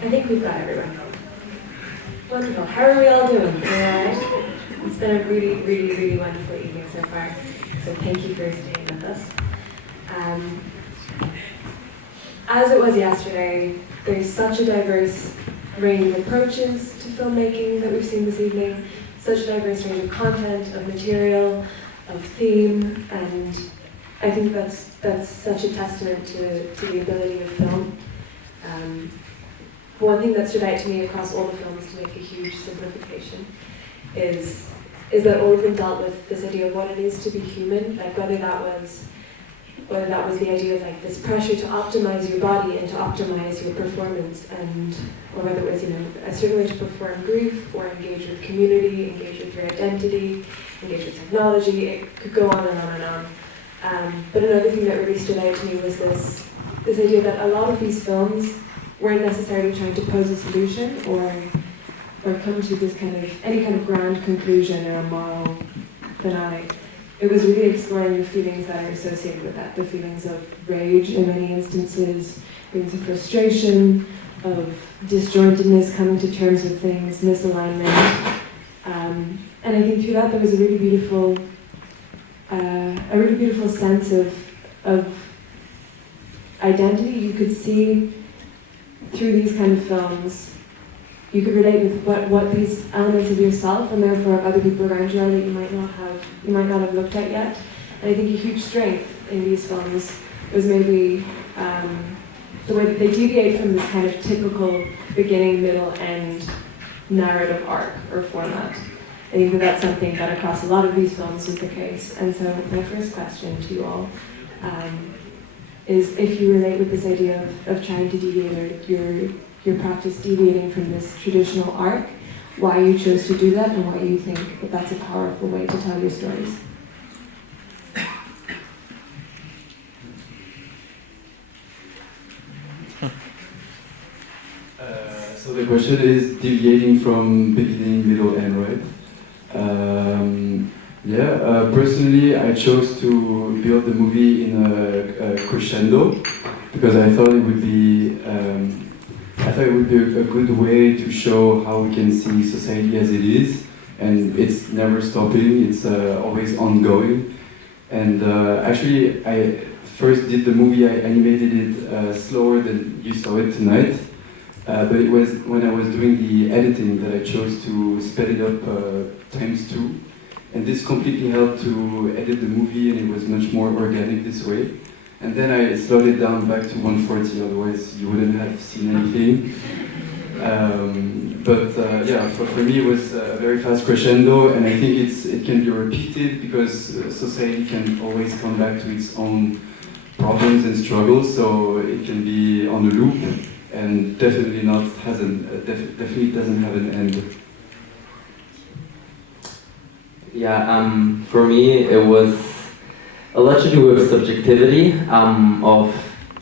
I think we've got everyone. Wonderful. How are we all doing? Alright? It's been a really, really, really wonderful evening so far. So thank you for staying with us. As it was yesterday, there's such a diverse range of approaches to filmmaking that we've seen this evening, such a diverse range of content, of material, of theme, and I think that's such a testament to the ability of film. One thing that stood out to me across all the films, to make a huge simplification, is that all of them dealt with this idea of what it is to be human, like whether that was the idea of like this pressure to optimize your body and to optimize your performance, or whether it was a certain way to perform grief or engage with community, engage with your identity, engage with technology. It could go on and on and on. But another thing that really stood out to me was this idea that a lot of these films weren't necessarily trying to pose a solution or come to this any kind of grand conclusion or a moral finale. It was really exploring the feelings that are associated with that, the feelings of rage in many instances, feelings of frustration, of disjointedness, coming to terms with things, misalignment. And I think through that there was a really beautiful sense of identity. You could see through these kind of films, you could relate with what these elements of yourself and therefore of other people around you are that you might not have looked at yet. And I think a huge strength in these films was maybe the way that they deviate from this kind of typical beginning, middle, end narrative arc or format. I think that that's something that across a lot of these films is the case. And so my first question to you all is if you relate with this idea of trying to deviate, or your practice deviating from this traditional arc, why you chose to do that and why you think that that's a powerful way to tell your stories. So the question is deviating from beginning, middle, end, right? Personally, I chose to build the movie in a crescendo because I thought it would be a good way to show how we can see society as it is, and it's never stopping. It's always ongoing. And actually, I first did the movie. I animated it slower than you saw it tonight. But it was when I was doing the editing that I chose to speed it up ×2. And this completely helped to edit the movie, and it was much more organic this way. And then I slowed it down back to 140, otherwise you wouldn't have seen anything. For me it was a very fast crescendo, and I think it can be repeated because society can always come back to its own problems and struggles, so it can be on a loop. And definitely doesn't have an end. For me it was a lot to do with subjectivity, of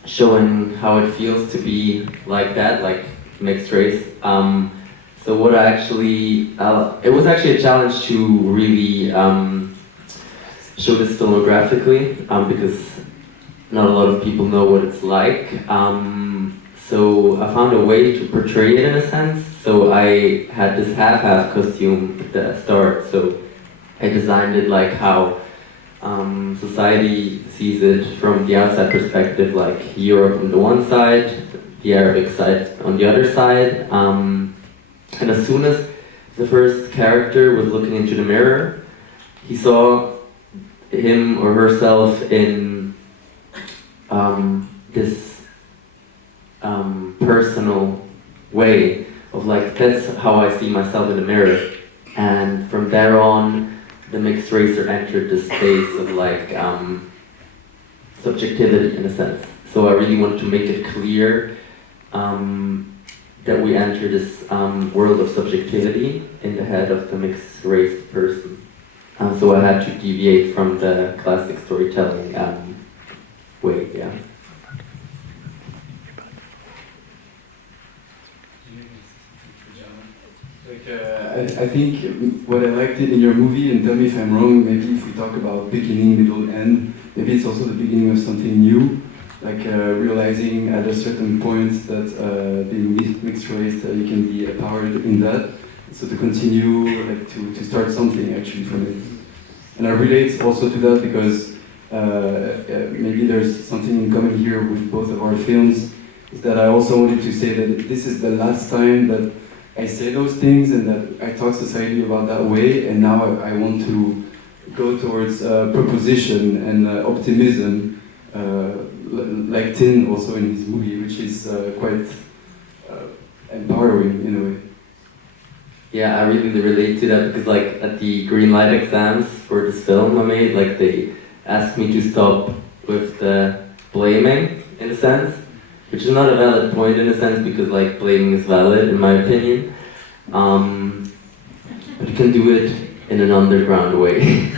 showing how it feels to be like that, like mixed race. So what I actually, it was actually a challenge to really show this filmographically, because not a lot of people know what it's like. So I found a way to portray it in a sense. So I had this half-half costume at the start. So I designed it like how society sees it from the outside perspective, like Europe on the one side, the Arabic side on the other side. And as soon as the first character was looking into the mirror, he saw him or herself in this personal way of like, that's how I see myself in the mirror. And from there on, the mixed racer entered the space of like subjectivity in a sense. So I really wanted to make it clear that we enter this world of subjectivity in the head of the mixed race person. So I had to deviate from the classic storytelling way, yeah. I think what I liked in your movie, and tell me if I'm wrong, maybe if we talk about beginning, middle, end, maybe it's also the beginning of something new. like realizing at a certain point that being mixed race, you can be empowered in that. So to continue, like to start something actually from it. And I relate also to that because maybe there's something in common here with both of our films, is that I also wanted to say that this is the last time that I say those things and that I talk society about that way, and now I want to go towards proposition and optimism, like Tin also in his movie, which is quite empowering in a way. Yeah, I really relate to that because like at the green light exams for this film I made, like they asked me to stop with the blaming in a sense, which is not a valid point in a sense because like blaming is valid in my opinion, but you can do it in an underground way.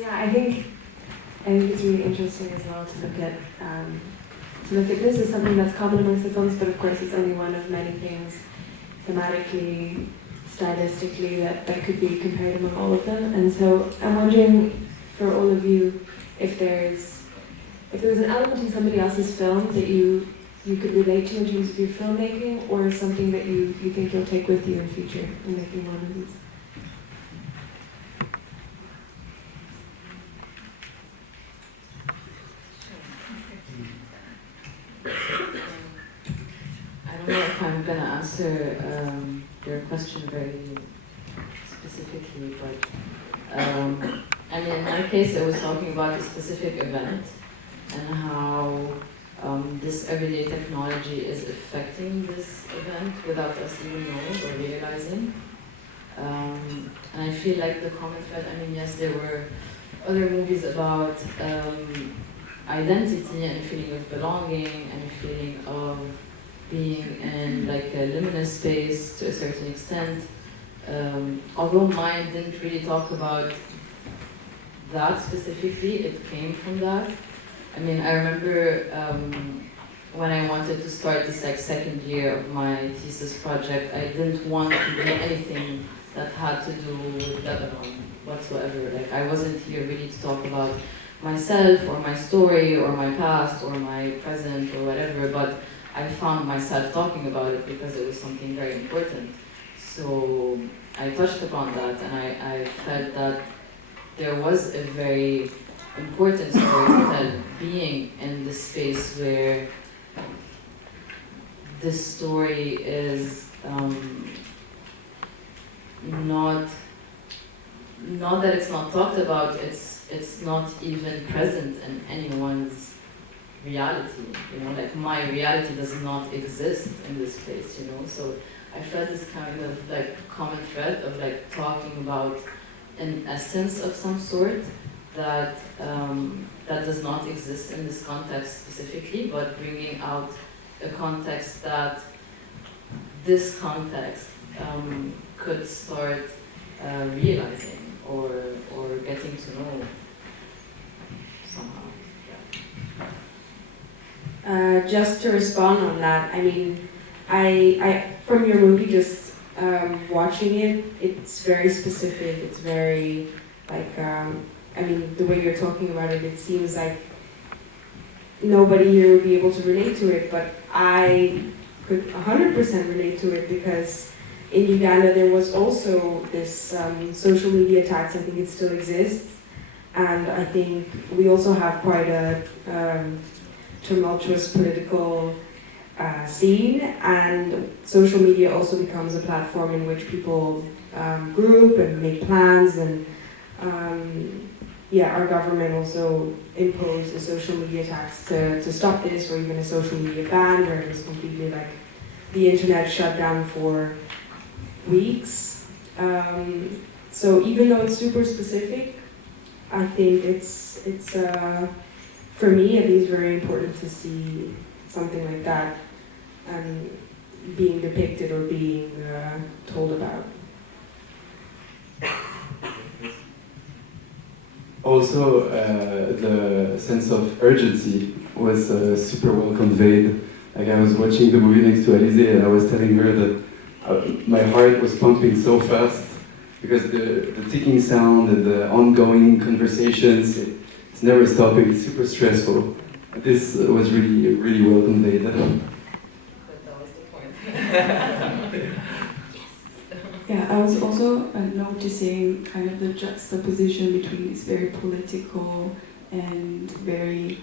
Yeah, I think it's really interesting as well to look at this as something that's common amongst the films, but of course it's only one of many things thematically, stylistically that could be compared among all of them. And so I'm wondering for all of you if there was an element in somebody else's film that you could relate to in terms of your filmmaking, or something that you think you'll take with you in future in making more movies. I don't know if I'm gonna answer your question very specifically, but I mean, in my case, I was talking about a specific event and how this everyday technology is affecting this event without us even knowing or realizing. And I feel like the common thread, I mean, yes, there were other movies about identity and a feeling of belonging and a feeling of being in like a luminous space to a certain extent. Although mine didn't really talk about that specifically, it came from that. I mean, I remember when I wanted to start this like second year of my thesis project, I didn't want to do anything that had to do with Lebanon whatsoever. Like I wasn't here really to talk about myself or my story or my past or my present or whatever, but I found myself talking about it because it was something very important. So I touched upon that, and I felt that there was a very important story to tell, being in the space where this story is not that it's not talked about, it's not even present in anyone's reality, you know, like my reality does not exist in this place, you know, so I felt this kind of like common thread of like talking about an essence of some sort that that does not exist in this context specifically, but bringing out a context that this context could start realizing or getting to know somehow. Yeah. Just to respond on that, I mean, I from your movie, just watching it, it's very specific. It's very like, I mean, the way you're talking about it, it seems like nobody here would be able to relate to it, but I could 100% relate to it because in Uganda there was also this social media tax. I think it still exists, and I think we also have quite a tumultuous political scene, and social media also becomes a platform in which people group and make plans, and yeah, our government also imposed a social media tax to stop this, or even a social media ban where it was completely like the internet shut down for weeks. So even though it's super specific, I think it's for me at least very important to see something like that being depicted or being told about. Also, the sense of urgency was super well conveyed. Like I was watching the movie next to Alizé and I was telling her that my heart was pumping so fast because the ticking sound and the ongoing conversations, it's never stopping, it's super stressful. This was really, really well conveyed. But that was the point. Yeah, I was also noticing kind of the juxtaposition between these very political and very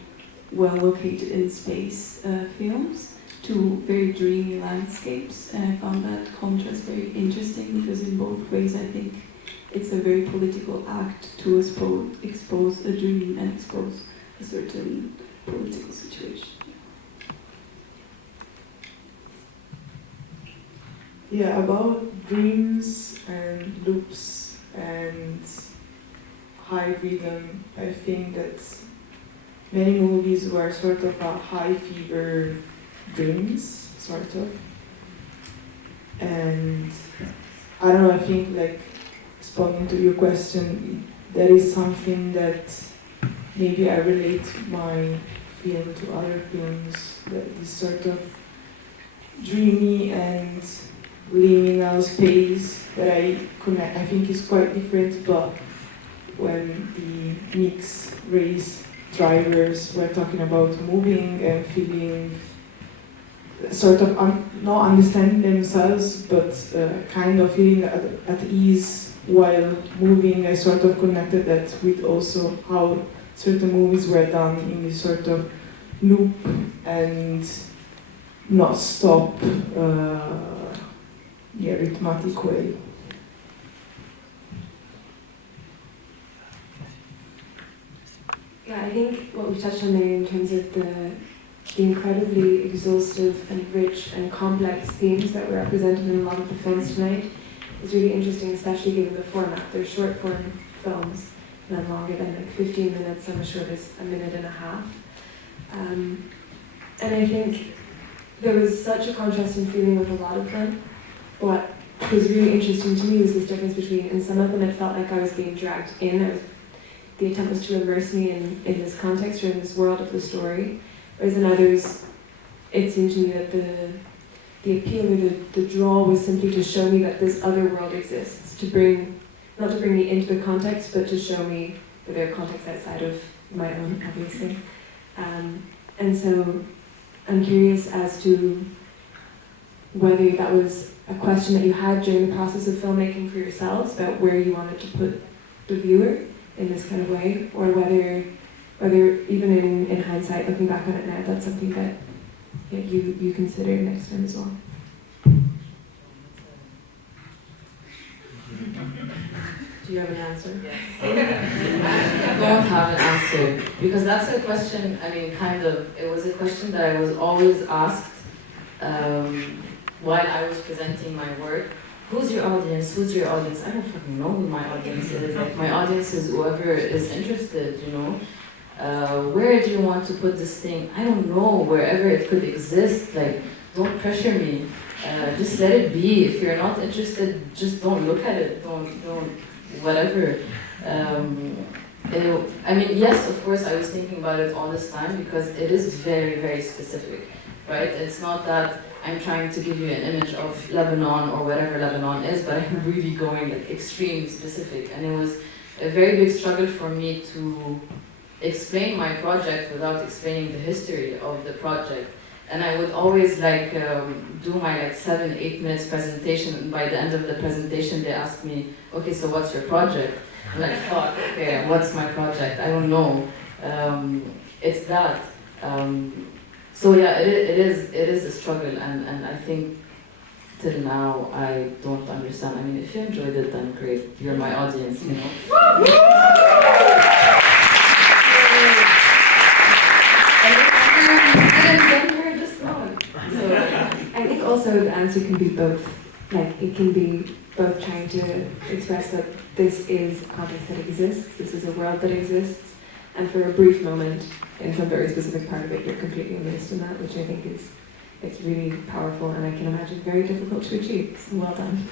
well located in space films to very dreamy landscapes, and I found that contrast very interesting because in both ways I think it's a very political act to expose a dream and expose a certain political situation. Yeah, about dreams and loops and high rhythm, I think that many movies were sort of a high fever dreams, sort of. And I don't know, I think like responding to your question, there is something that maybe I relate my film to other films, that this sort of dreamy and liminal space that I connect, I think is quite different, but when the mixed race drivers were talking about moving and feeling sort of not understanding themselves, but kind of feeling at ease while moving, I sort of connected that with also how certain movies were done in this sort of loop and not stop rhythmic way. Yeah, I think what we touched on there in terms of the incredibly exhaustive and rich and complex themes that were represented in a lot of the films tonight is really interesting, especially given the format. They're short form films, none longer than like 15 minutes, some as short as a minute and a half. And I think there was such a contrast in feeling with a lot of them. What was really interesting to me was this difference between, in some of them it felt like I was being dragged in, the attempt was to immerse me in this context or in this world of the story, whereas in others it seemed to me that the appeal or the draw was simply to show me that this other world exists, not to bring me into the context, but to show me that there are contexts outside of my own, obviously. And so I'm curious as to whether that was a question that you had during the process of filmmaking for yourselves about where you wanted to put the viewer in this kind of way, or whether even in hindsight, looking back on it now, that's something that you consider next time as well. Do you have an answer? I don't have an answer, because that's a question, I mean, it was a question that I was always asked while I was presenting my work. Who's your audience? Who's your audience? I don't fucking know who my audience is. Like, my audience is whoever is interested, you know? Where do you want to put this thing? I don't know, wherever it could exist. Like, don't pressure me. Just let it be. If you're not interested, just don't look at it. Don't, whatever. I mean, yes, of course, I was thinking about it all this time because it is very, very specific, right? It's not that I'm trying to give you an image of Lebanon or whatever Lebanon is, but I'm really going like extremely specific. And it was a very big struggle for me to explain my project without explaining the history of the project. And I would always like do my like 7-8 minutes presentation, and by the end of the presentation they asked me, okay, so what's your project? I'm like, fuck, okay, what's my project? I don't know. It's that. So yeah, it is a struggle, and I think till now I don't understand. I mean, if you enjoyed it, then great. You're my audience, you know. I think also the answer can be both. Like, it can be both trying to express that this is a context that exists, this is a world that exists, and for a brief moment, in some very specific part of it, you're completely immersed in that, which I think it's really powerful, and I can imagine very difficult to achieve. So well done.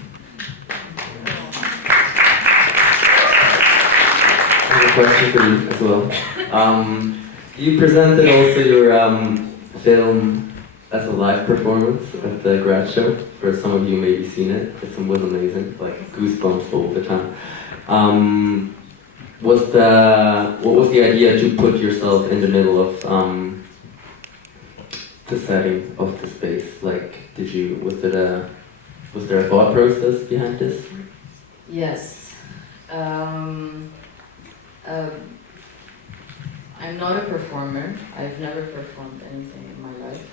I have a question for you as well. You presented also your film as a live performance at the grad show. For some of you maybe seen it. It was amazing, like goosebumps all the time. What was the idea to put yourself in the middle of the setting of the space? Like, was there a thought process behind this? Yes. I'm not a performer. I've never performed anything in my life.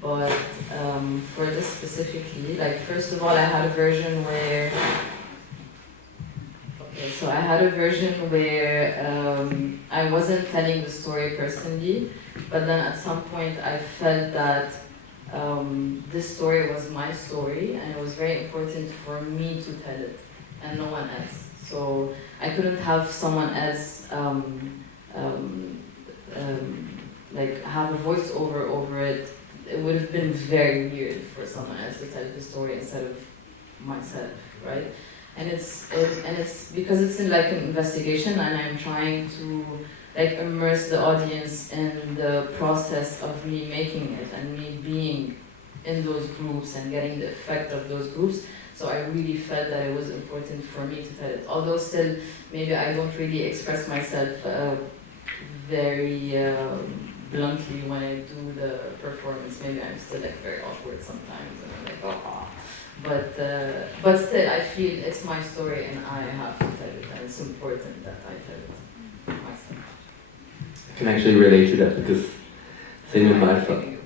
But for this specifically, like, first of all, I had a version where I wasn't telling the story personally, but then at some point I felt that this story was my story, and it was very important for me to tell it, and no one else. So I couldn't have someone else like have a voiceover over it. It would have been very weird for someone else to tell the story instead of myself, right? And it's because it's in like an investigation, and I'm trying to like immerse the audience in the process of me making it and me being in those groups and getting the effect of those groups. So I really felt that it was important for me to tell it. Although still, maybe I don't really express myself very bluntly when I do the performance. Maybe I'm still like very awkward sometimes, and I'm like, oh. But still, I feel it's my story, and I have to tell it, and it's important that I tell it myself. I can actually relate to that, because same in my film.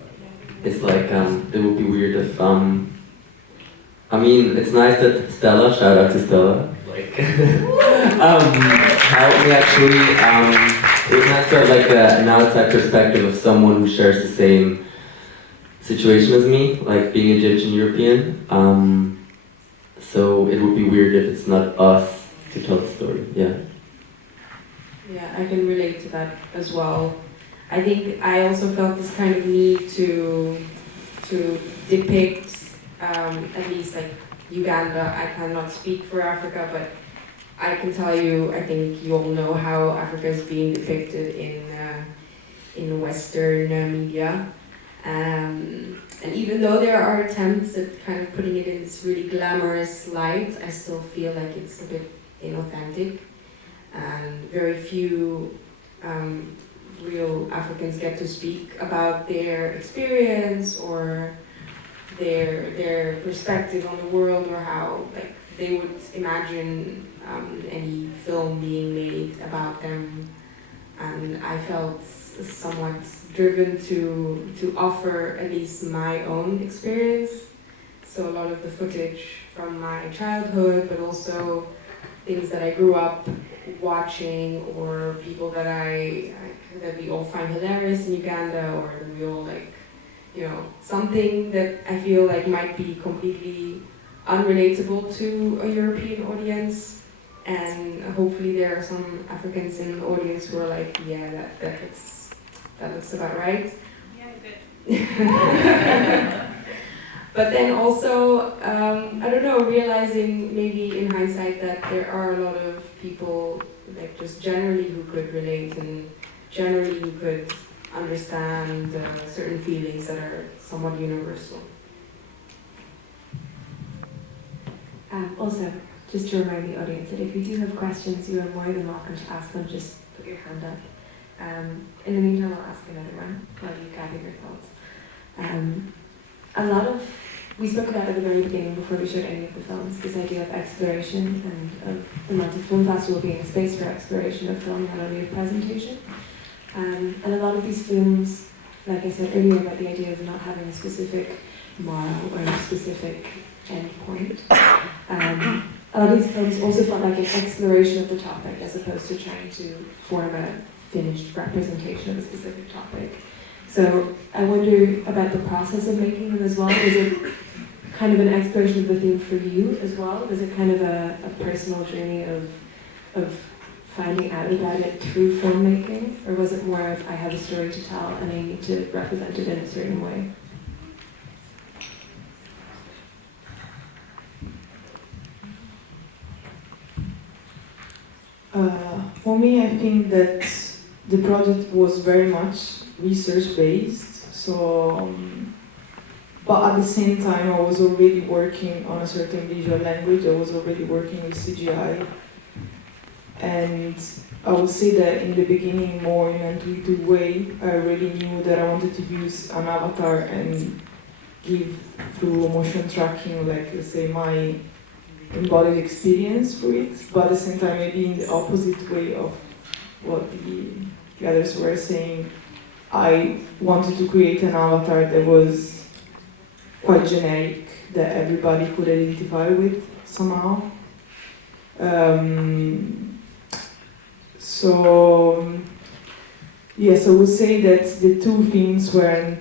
It's like it would be weird if I mean, it's nice that Stella, shout out to Stella, like helped me actually. It was nice to have like an outside perspective of someone who shares the same situation as me, like being Egyptian European. So it would be weird if it's not us to tell the story. Yeah. Yeah, I can relate to that as well. I think I also felt this kind of need to depict at least like Uganda. I cannot speak for Africa, but I can tell you, I think you all know how Africa is being depicted in Western media. And even though there are attempts at kind of putting it in this really glamorous light, I still feel like it's a bit inauthentic. And very few real Africans get to speak about their experience or their perspective on the world, or how like they would imagine any film being made about them. And I felt somewhat driven to offer at least my own experience. So a lot of the footage from my childhood, but also things that I grew up watching, or people that that we all find hilarious in Uganda, or that we all like, you know, something that I feel like might be completely unrelatable to a European audience. And hopefully there are some Africans in the audience who are like, yeah, that looks about right. Yeah, good. But then also, I don't know, realizing maybe in hindsight that there are a lot of people like just generally who could relate, and generally who could understand certain feelings that are somewhat universal. Also, just to remind the audience that if you do have questions, you are more than welcome to ask them. Just put your hand up. In the meantime, I'll ask another one while you gather your thoughts. We spoke about at the very beginning, before we showed any of the films, this idea of exploration and of the Mountain Film Festival being a space for exploration of film, not only of presentation. And a lot of these films, like I said earlier, about the idea of not having a specific moral or a specific end point. A lot of these films also felt like an exploration of the topic as opposed to trying to form a finished representation of a specific topic. So I wonder about the process of making them as well. Is it kind of an exploration of the theme for you as well? Is it kind of a personal journey of finding out about it through filmmaking? Or was it more of, I have a story to tell and I need to represent it in a certain way? For me, I think that the project was very much research-based. So but at the same time I was already working on a certain visual language, I was already working with CGI. And I would say that in the beginning, more in an intuitive way, I already knew that I wanted to use an avatar and give through motion tracking, like let's say my embodied experience for it, but at the same time maybe in the opposite way of what the others were saying. I wanted to create an avatar that was quite generic, that everybody could identify with somehow. So yes, I would say that the two things were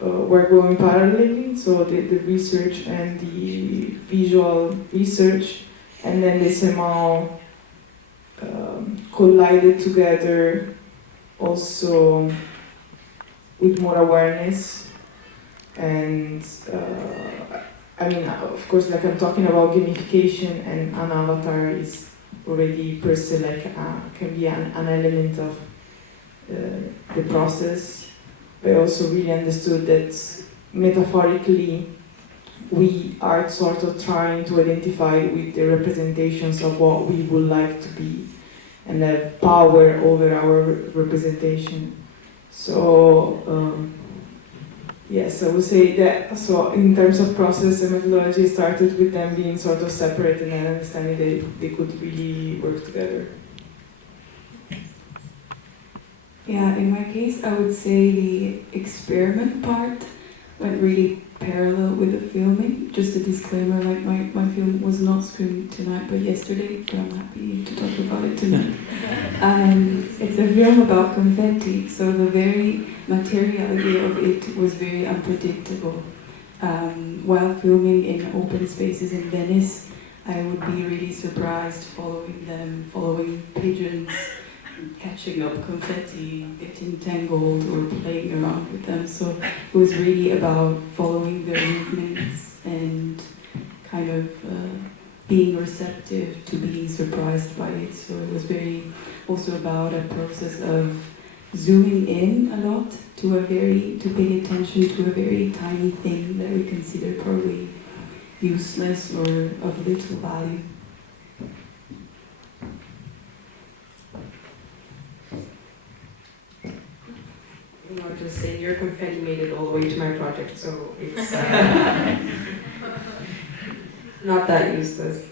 going parallelly, so the research and the visual research, and then they somehow collided together also with more awareness. And I mean, of course, like I'm talking about gamification, and an avatar is already per se like can be an element of the process. But I also really understood that metaphorically we are sort of trying to identify with the representations of what we would like to be and have power over our representation. So yes, I would say that. So in terms of process and methodology, started with them being sort of separate, and then understanding that they could really work together. Yeah, in my case, I would say the experiment part went really parallel with the filming. Just a disclaimer, like my film was not screened tonight, but yesterday, but I'm happy to talk about it tonight. It's a film about confetti, so the very materiality of it was very unpredictable. While filming in open spaces in Venice, I would be really surprised following pigeons, catching up confetti, getting tangled or playing around with them. So it was really about following their movements and kind of being receptive to being surprised by it. So it was very also about a process of zooming in a lot to pay attention to a very tiny thing that we consider probably useless or of little value. No, just saying your confetti made it all the way to my project, so it's not that useless.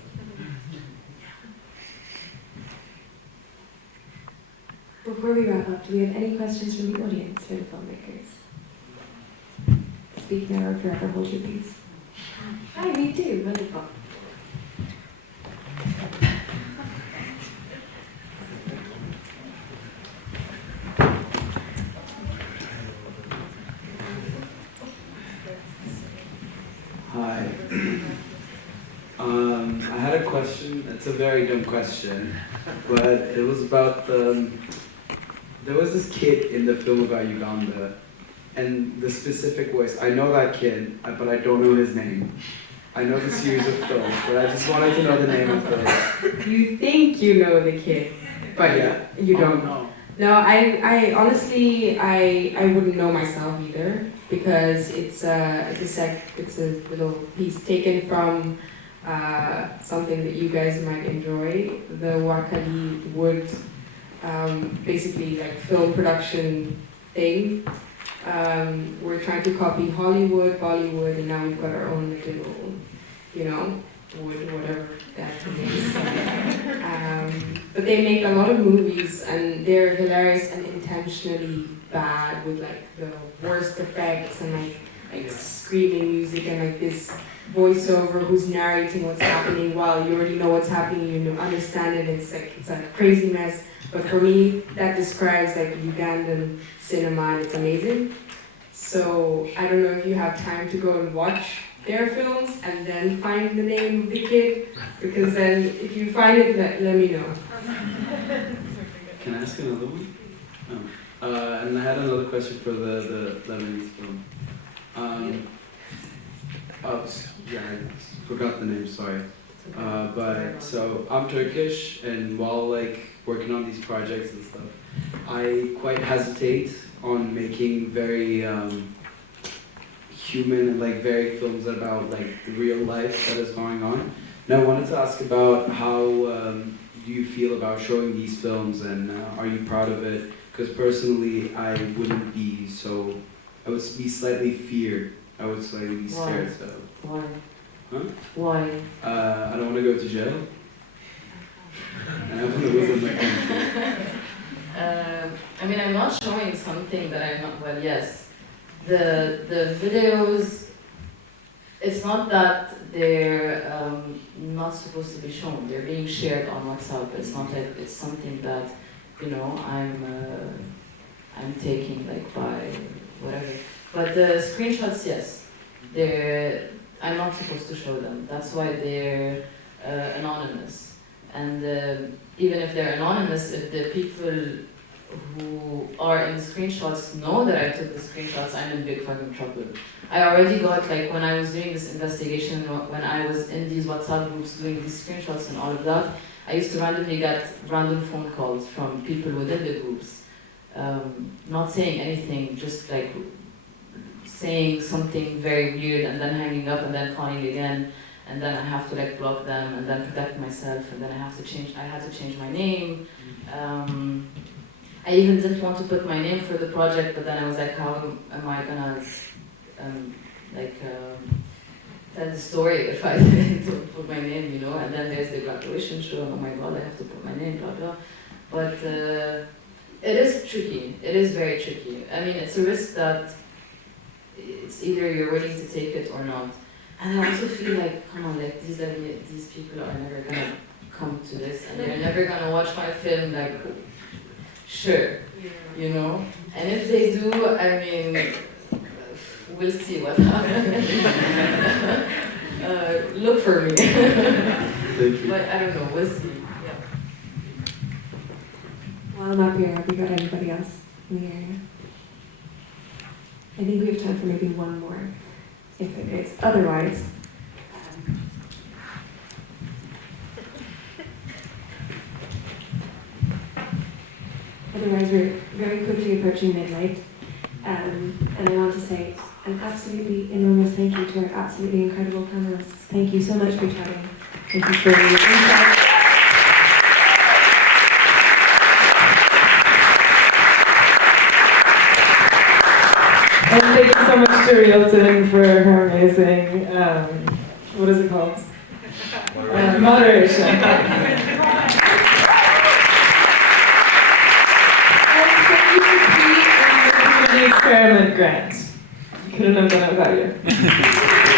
Before we wrap up, do we have any questions from the audience for the filmmakers? Speak now or forever hold your peace. Hi, me too. Wonderful. Hi. I had a question. It's a very dumb question, but it was about there was this kid in the film about Uganda, and the specific voice. I know that kid, but I don't know his name. I know the series of films, but I just wanted to know the name of the. You think you know the kid, but Yeah. you don't. know. No, I honestly, I wouldn't know myself either, because it's a little piece taken from something that you guys might enjoy, the Wakali wood, basically like film production thing. We're trying to copy Hollywood, Bollywood, and now we've got our own little, wood, whatever that is. But they make a lot of movies, and they're hilarious and intentionally bad, with like the worst effects and like screaming music and like this voiceover who's narrating what's happening while you already know what's happening, you understand it. It's a crazy mess. But for me, that describes like Ugandan cinema, and it's amazing. So I don't know if you have time to go and watch their films and then find the name of the kid, because then if you find it, let me know. Can I ask another one? Oh. And I had another question for the Lebanese film. Yeah, I forgot the name, sorry. But so I'm Turkish, and while like working on these projects and stuff, I quite hesitate on making very human and like very films about like the real life that is going on. And I wanted to ask about how do you feel about showing these films, and are you proud of it? Because personally, I wouldn't be so. I would be slightly feared. I would slightly be scared. So. Why? Huh? Why? I don't want to go to jail. And I want to live in my country. I mean, I'm not showing something that I'm not. Well, yes, the videos. It's not that they're not supposed to be shown. They're being shared on WhatsApp. It's not like it's something that, you know, I'm taking like by whatever. But the screenshots, yes, I'm not supposed to show them. That's why they're anonymous. And even if they're anonymous, if the people who are in the screenshots know that I took the screenshots, I'm in big fucking trouble. I already got, like, when I was doing this investigation, when I was in these WhatsApp groups doing these screenshots and all of that, I used to randomly get random phone calls from people within the groups, not saying anything, just like saying something very weird and then hanging up and then calling again, and then I have to like block them and then protect myself, and then I had to change my name. I even didn't want to put my name for the project, but then I was like, how am I gonna tell the story if I don't put my name, you know? And then there's the graduation show, and oh my god, I have to put my name, blah blah. But it is tricky. It is very tricky. I mean, it's a risk that it's either you're willing to take it or not. And I also feel like, come on, like these people are never gonna come to this, and they're never gonna watch my film. Like, sure, you know. And if they do, I mean, we'll see what happens. Look for me. But I don't know. We'll see. Yeah. While I'm up here, have we got anybody else in the area? I think we have time for maybe one more, if it is. Otherwise, we're very quickly approaching midnight, and I want to say an absolutely enormous thank you to our absolutely incredible panelists. Thank you so much for chatting. Thank you for your insight. And thank you so much to Reiltin for her amazing, what is it called? Moderation. And thank you to Pete and the Experiment Grant. Couldn't have done it without you.